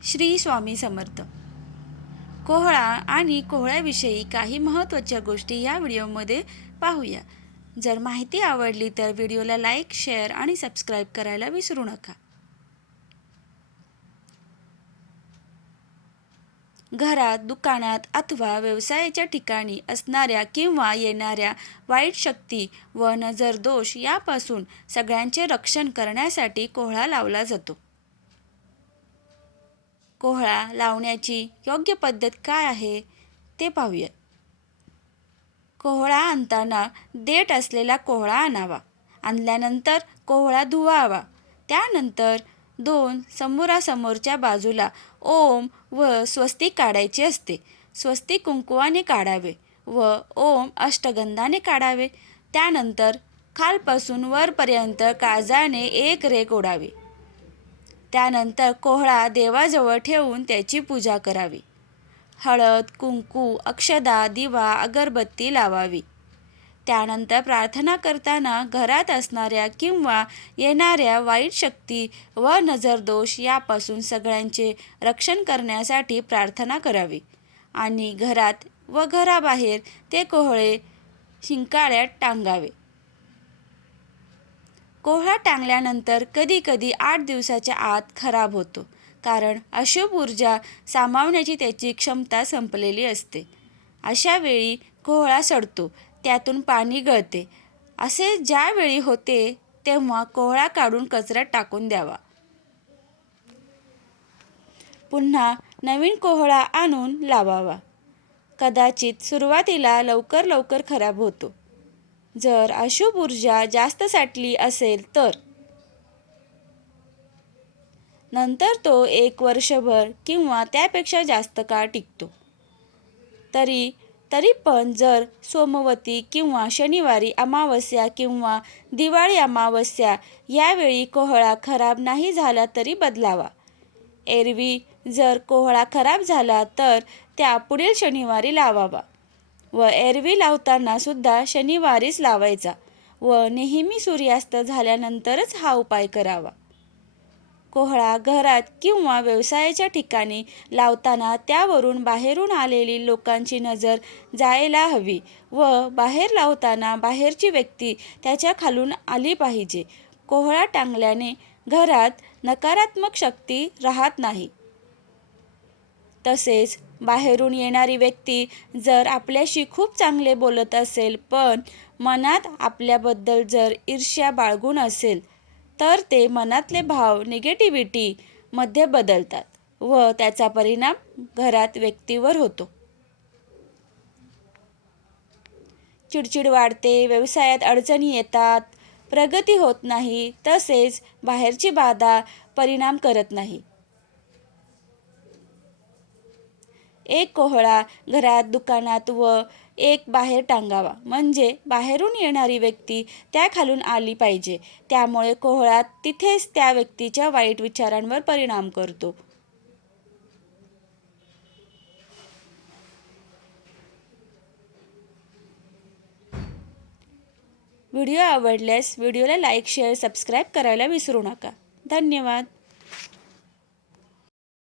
श्री स्वामी समर्थ. कोहळा आणि कोहळ्याविषयी काही महत्त्वाच्या गोष्टी या व्हिडिओमध्ये पाहूया. जर माहिती आवडली तर व्हिडिओला लाईक, शेअर आणि सबस्क्राईब करायला विसरू नका. घरात, दुकानात अथवा व्यवसायाच्या ठिकाणी असणाऱ्या किंवा येणाऱ्या वाईट शक्ती व नजर दोष यापासून सगळ्यांचे रक्षण करण्यासाठी कोहळा लावला जातो. कोहळा लावण्याची योग्य पद्धत काय आहे ते पाहूया. कोहळा आणताना देठ असलेला कोहळा आणावा. आणल्यानंतर कोहळा धुवावा. त्यानंतर 2 समोरासमोरच्या बाजूला ओम व स्वस्तिक काढायचे असते. स्वस्तिक कुंकवाने काढावे व ओम अष्टगंधाने काढावे. त्यानंतर खालपासून वरपर्यंत काळजाने एक रेघ ओढावी. त्यानंतर कोहळा देवाजवळ ठेवून त्याची पूजा करावी. हळद, कुंकू, अक्षदा, दिवा, अगरबत्ती लावावी. त्यानंतर प्रार्थना करताना घरात असणाऱ्या किंवा येणाऱ्या वाईट शक्ती व नजरदोष यापासून सगळ्यांचे रक्षण करण्यासाठी प्रार्थना करावी आणि घरात व घराबाहेर ते कोहळे शिंकाळ्यात टांगावे. कोहळा टांगल्यानंतर कधीकधी 8 दिवसाच्या आत खराब होतो, कारण अशुभ ऊर्जा सामावण्याची त्याची क्षमता संपलेली असते. अशा वेळी कोहळा सडतो, त्यातून पाणी गळते. असे ज्यावेळी होते तेव्हा कोहळा काढून कचऱ्यात टाकून द्यावा. पुन्हा नवीन कोहळा आणून लावावा. कदाचित सुरुवातीला लवकर खराब होतो. जर अशुभ ऊर्जा जास्त साठली असेल तर नंतर तो 1 वर्षभर किंवा त्यापेक्षा जास्त काळ टिकतो. तरी पण जर सोमवती किंवा शनिवारी अमावस्या किंवा दिवाळी अमावस्या यावेळी कोहळा खराब नाही झाला तरी बदलावा. एरवी जर कोहळा खराब झाला तर त्या पुढील शनिवारी लावावा व एरवी लावताना सुद्धा शनिवारीच लावायचा व नेहमी सूर्यास्त झाल्यानंतरच हा उपाय करावा. कोहळा घरात किंवा व्यवसायाच्या ठिकाणी लावताना त्यावरून बाहेरून आलेली लोकांची नजर जायला हवी व बाहेर लावताना बाहेरची व्यक्ती त्याच्या खालून आली पाहिजे. कोहळा टांगल्याने घरात नकारात्मक शक्ती राहत नाही. तसेच बाहेरून येणारी व्यक्ती जर आपल्याशी खूप चांगले बोलत असेल पण मनात आपल्याबद्दल जर ईर्ष्या बाळगून असेल तर ते मनातले भाव निगेटिव्हिटी मध्ये बदलतात व त्याचा परिणाम घरात व्यक्तीवर होतो. चिडचिड वाढते, व्यवसायात अडचणी येतात, प्रगती होत नाही, तसेच बाहेरची बाधा परिणाम करत नाही. एक कोहळा घरात, दुकानात व एक बाहेर टांगावा, म्हणजे बाहेरून येणारी व्यक्ती त्या खालून आली पाहिजे. त्यामुळे कोहळा तिथेच त्या व्यक्तीच्या वाईट विचारांवर परिणाम करतो. व्हिडिओ आवडल्यास व्हिडिओला लाईक, शेअर, सबस्क्राईब करायला विसरू नका. धन्यवाद.